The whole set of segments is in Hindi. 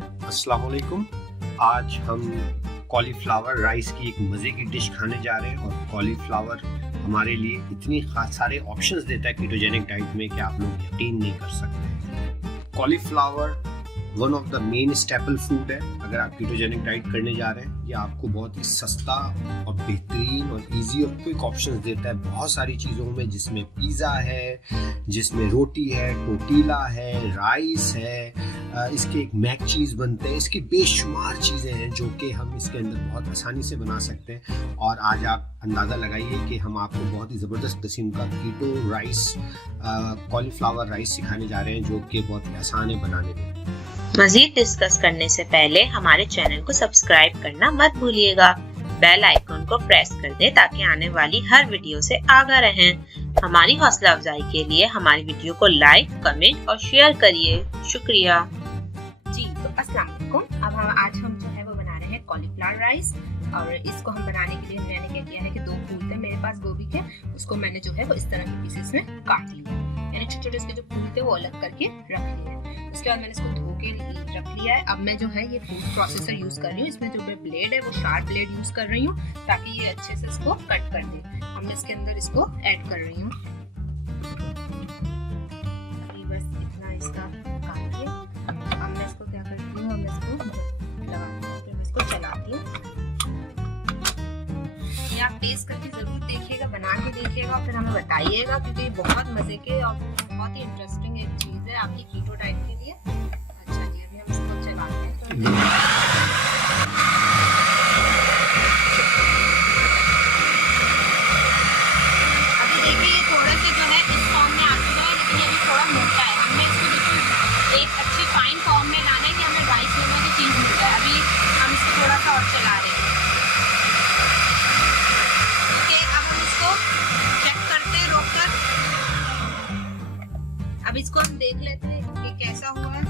अस्सलाम वालेकुम। आज हम कॉलीफ्लावर राइस की एक मज़े की डिश खाने जा रहे हैं और कॉलीफ्लावर हमारे लिए इतनी खास सारे ऑप्शंस देता है कीटोजेनिक डाइट में कि आप लोग यकीन नहीं कर सकते। Cauliflower one of the main staple food है। अगर आप कीटोजेनिक डाइट करने जा रहे हैं, ये आपको बहुत ही सस्ता और बेहतरीन और इजी और क्विक ऑप्शंस देता है बहुत सारी चीज़ों में, जिसमें पिज़्ज़ा है, जिसमें रोटी है, टोटीला है, राइस है, इसके एक मैक चीज़ बनते हैं, इसकी बेशुमार चीज़ें हैं जो कि हम इसके अंदर बहुत आसानी से बना सकते हैं। और आज आप अंदाज़ा लगाइए कि हम आपको बहुत ही ज़बरदस्त किस्म का कीटो राइस कॉलीफ्लावर राइस सिखाने जा रहे हैं जो कि बहुत ही आसान है बनाने में। मजीद डिस्कस करने से पहले हमारे चैनल को सब्सक्राइब करना मत भूलिएगा। बेल आइकन को प्रेस कर दें ताकि आने वाली हर वीडियो से आगाह रहें। हमारी हौसला अफजाई के लिए हमारी वीडियो को लाइक, कमेंट और शेयर करिए। शुक्रिया। जी तो अस्सलाम वालेकुम। अब आज हम जो है वो बना रहे हैं कॉलीफ्लावर राइस, और इसको हम बनाने के लिए मैंने क्या किया है कि 2 फूल थे मेरे पास गोभी के, उसको मैंने जो है वो इस तरह के पीसेस में काट लिया, यानी छोटे छोटे इसके जो फूल थे वो अलग करके रख लिए। उसके बाद मैंने इसको धो के रख लिया है। अब मैं जो है ये फूड प्रोसेसर यूज कर रही हूँ। इसमें जो ब्लेड है वो शार्प ब्लेड यूज कर रही हूँ ताकि ये अच्छे से इसको कट कर दे। अब मैं इसके अंदर इसको ऐड कर रही हूँ। अभी बस इतना इसका काटिए। अब मैं इसको क्या करती हूँ, मैं इसको लगाती हूँ, फिर मैं इसको चलाती हूँ। ये आप टेस्ट करके जरूर देखिएगा, बना के देखिएगा और फिर हमें बताइएगा, क्योंकि ये बहुत मजे के और बहुत ही इंटरेस्टिंग एक चीज है आपकी कीटो डाइट के लिए। अच्छा जी, अभी हम इसको चलाते हैं। अभी देखिए ये थोड़ा सा जो है इस फॉर्म में आ चुका है, लेकिन ये भी थोड़ा मोटा है। हमें इसको बिल्कुल एक अच्छी फाइन फॉर्म में लाना है कि हमें राइस में की चीज मिल जाए। अभी हम इसको थोड़ा सा और चला रहे हैं। ओके, अब हम इसको चेक करते हैं रोककर। अब इसको हम देख लेते हैं कि कैसा हुआ है।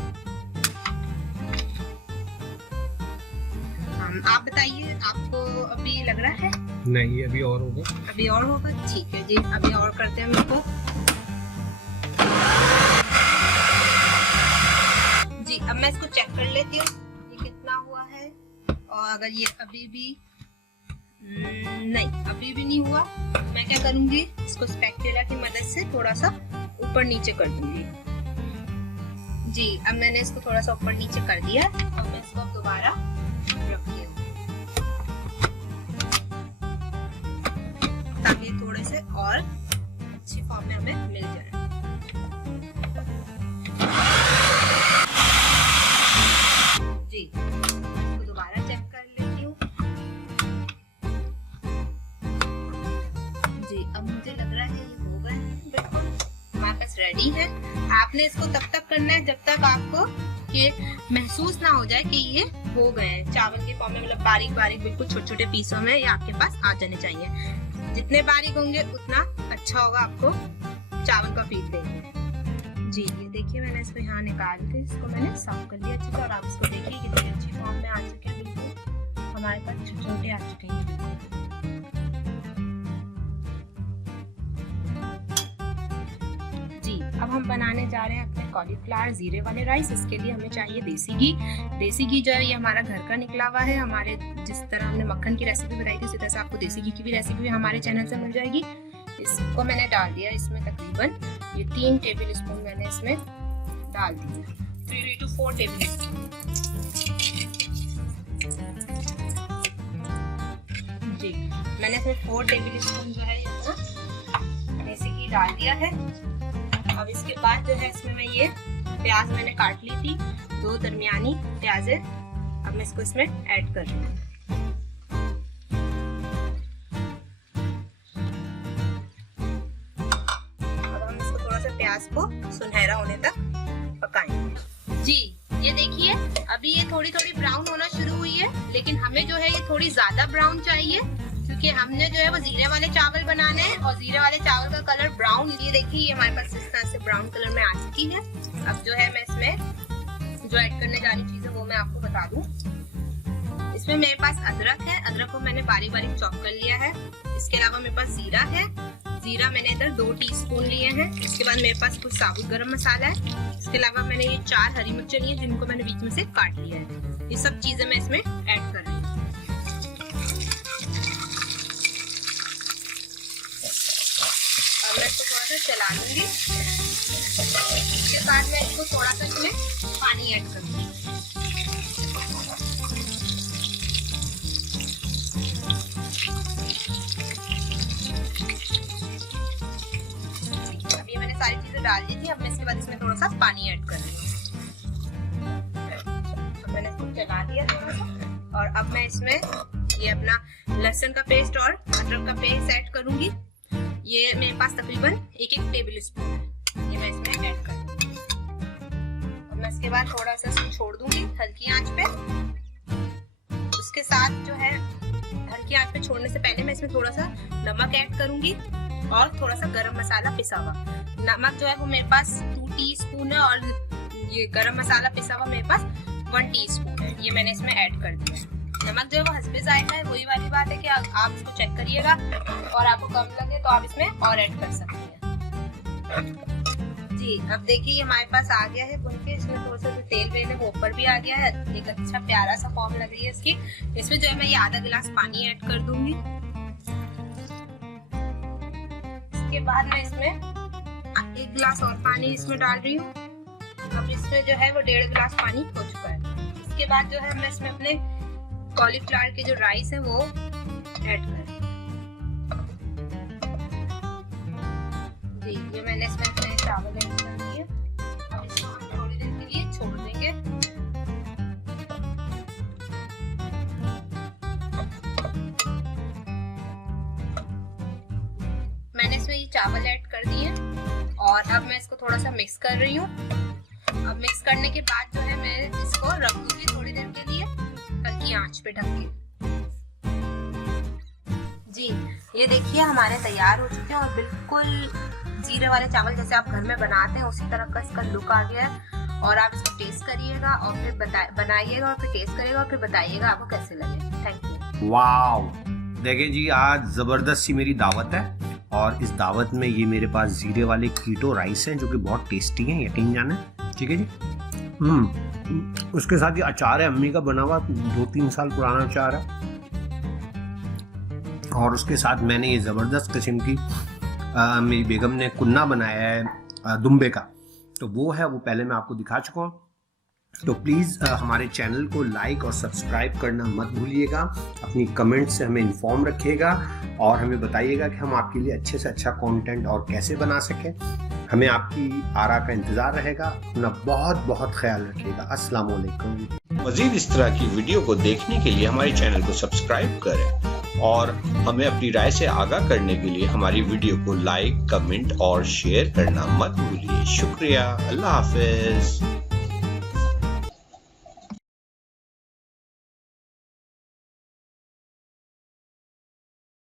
आप बताइए, आपको अभी लग रहा है? नहीं, अभी और होगा। अभी और होगा, ठीक है जी। अभी और करते हैं हम इसको। जी अब मैं इसको चेक कर लेती हूँ ये कितना हुआ है, और अगर ये अभी भी नहीं, अभी भी नहीं हुआ, मैं क्या करूंगी, इसको स्पैटुला की मदद से थोड़ा सा ऊपर नीचे कर दूंगी। जी अब मैंने इसको थोड़ा सा ऊपर नीचे कर दिया। अब मैं इसको दोबारा रखती हूँ ताकि थोड़े से और अच्छी फॉर्म में हमें मिल जाए। जी इसको दोबारा चेक कर लेती हूँ। जी अब मुझे लग रहा है ये हो गए बिल्कुल, हमारे पास रेडी है। आपने इसको तब तक करना है जब तक आपको ये महसूस ना हो जाए कि ये हो गए हैं चावल के फॉर्म में, मतलब बारीक बारीक बिल्कुल छोटे छोटे पीसों में ये आपके पास आ जाने चाहिए। जितने बारीक होंगे उतना अच्छा होगा आपको चावल का पीस देंगे। जी ये देखिए, मैंने इसको यहाँ निकाल के इसको मैंने साफ कर लिया अच्छे से, और आप इसको देखिए कितनी अच्छी फॉर्म में आ चुके हैं। बिल्कुल हमारे पास छोटे छोटे आ चुके हैं। अब हम बनाने जा रहे हैं अपने कॉलीफ्लावर जीरे वाले राइस। इसके लिए हमें चाहिए देसी घी। देसी घी जो है ये हमारा घर का निकला हुआ है। हमारे जिस तरह हमने मक्खन की रेसिपी बनाई थी उसी तरह से आपको देसी घी की भी रेसिपी हमारे चैनल से मिल जाएगी। इसको मैंने डाल दिया इसमें, तकरीबन ये 3 टेबल स्पून मैंने इसमें डाल दिया, 3 to 4 टेबल स्पून। जी मैंने इसमें 4 टेबल स्पून जो है देसी घी डाल दिया है। अब इसके बाद जो है इसमें मैं ये प्याज मैंने काट ली थी, 2 दरमियानी प्याज है। अब मैं इसको इसमें ऐड कर रही हूँ। अब हम इसको थोड़ा सा प्याज को सुनहरा होने तक पकाएंगे। जी ये देखिए, अभी ये थोड़ी थोड़ी ब्राउन होना शुरू हुई है, लेकिन हमें जो है ये थोड़ी ज्यादा ब्राउन चाहिए, क्योंकि हमने जो है वो जीरे वाले चावल बनाने हैं और जीरे वाले चावल का कलर ब्राउन। ये देखिए ये हमारे पास इस तरह से ब्राउन कलर में आ चुकी है। अब जो है मैं इसमें जो ऐड करने जा रही चीज है वो मैं आपको बता दूं। इसमें मेरे पास अदरक है, अदरक को मैंने बारीक बारीक चॉप कर लिया है। इसके अलावा मेरे पास जीरा है, जीरा मैंने इधर 2 टीस्पून लिए हैं। इसके बाद मेरे पास कुछ साबुत गरम मसाला है। इसके अलावा मैंने ये 4 हरी मिर्च ली है जिनको मैंने बीच में से काट लिया है। ये सब चीजें मैं इसमें ऐड कर रही हूँ। अब मैं इसको थोड़ा सा चला लूंगी। इसके बाद मैं इसको थोड़ा सा इसमें पानी ऐड करूंगी। अभी मैंने सारी चीजें डाल दी थी। अब मैं इसके बाद इसमें थोड़ा सा पानी ऐड कर रही हूँ। अब मैंने इसको चला दिया थोड़ा सा और अब मैं इसमें ये अपना लहसुन का पेस्ट और अदरक का पेस्ट ऐड करूंगी। ये मेरे पास तकरीबन 1 टेबल स्पून है। ये मैं इसमें ऐड कर दूंगी। और मैं इसके बाद थोड़ा सा इसको छोड़ दूंगी हल्की आंच पे। उसके साथ जो है हल्की आंच पे छोड़ने से पहले मैं इसमें थोड़ा सा नमक ऐड करूंगी और थोड़ा सा गरम मसाला पिसा हुआ। नमक जो है वो मेरे पास 2 टीस्पून है और ये गरम मसाला पिसा हुआ मेरे पास 1 टीस्पून है। ये मैंने इसमें ऐड कर दिया है। नमक जो है वो हस्बे जायका है। वही वाली बात है कि आप इसको चेक करिएगा और आपको कम लगे तो आप इसमें और ऐड कर सकते हैं। जी अब देखिए हमारे पास आ गया है भुन के। इसमें थोड़ा सा जो तेल वेल है वो ऊपर भी आ गया है। एक अच्छा प्यारा सा फॉर्म लग रही है इसकी। इसमें जो है मैं ये आधा गिलास पानी ऐड कर दूंगी। इसके बाद मैं इसमें 1 गिलास और पानी इसमें डाल रही हूँ। अब इसमें जो है वो 1.5 गिलास पानी हो चुका है। इसके बाद जो है मैं इसमें अपने कॉलीफ्लावर के जो राइस है वो ऐड कर जी। ये मैंने इसमें अपने चावल ऐड कर दिए। अब इसको हम थोड़ी देर के लिए छोड़ देंगे। मैंने इसमें ये चावल ऐड कर दिए और अब मैं इसको थोड़ा सा मिक्स कर रही हूँ। अब मिक्स करने के बाद जो है मैं इसको रख दूंगी थोड़ी देर के लिए हल्की आंच पे ढक के। जी ये देखिए हमारे तैयार हो चुके हैं और बिल्कुल जीरे वाले चावल जैसे आप घर में बनाते हैं उसी तरह का इसका लुक आ गया है। और आप इसको टेस्ट करिएगा और फिर बनाइएगा और फिर टेस्ट करिएगा और फिर बताइएगा आपको कैसे लगे। Thank you. वाओ, देखिए जी आज जबरदस्त सी मेरी दावत है और इस दावत में ये मेरे पास जीरे वाले कीटो राइस हैं जो कि बहुत टेस्टी हैं, यकीन जाने। ठीक है जी। उसके साथ ये अचार है अम्मी का बना हुआ, 2-3 साल पुराना अचार है। और उसके साथ मैंने ये ज़बरदस्त किस्म की मेरी बेगम ने कुन्ना बनाया है दुम्बे का, तो वो है, वो पहले मैं आपको दिखा चुका हूँ। तो प्लीज़ हमारे चैनल को लाइक और सब्सक्राइब करना मत भूलिएगा। अपनी कमेंट से हमें इन्फॉर्म रखिएगा और हमें बताइएगा कि हम आपके लिए अच्छे से अच्छा कंटेंट और कैसे बना सकें। हमें आपकी आरा का इंतज़ार रहेगा। अपना बहुत बहुत ख्याल रखिएगा। अस्सलाम वालेकुम। मज़ीद इस तरह की वीडियो को देखने के लिए हमारे चैनल को सब्सक्राइब करें और हमें अपनी राय से आगाह करने के लिए हमारी वीडियो को लाइक, कमेंट और शेयर करना मत भूलिए। शुक्रिया। अल्लाह हाफिज।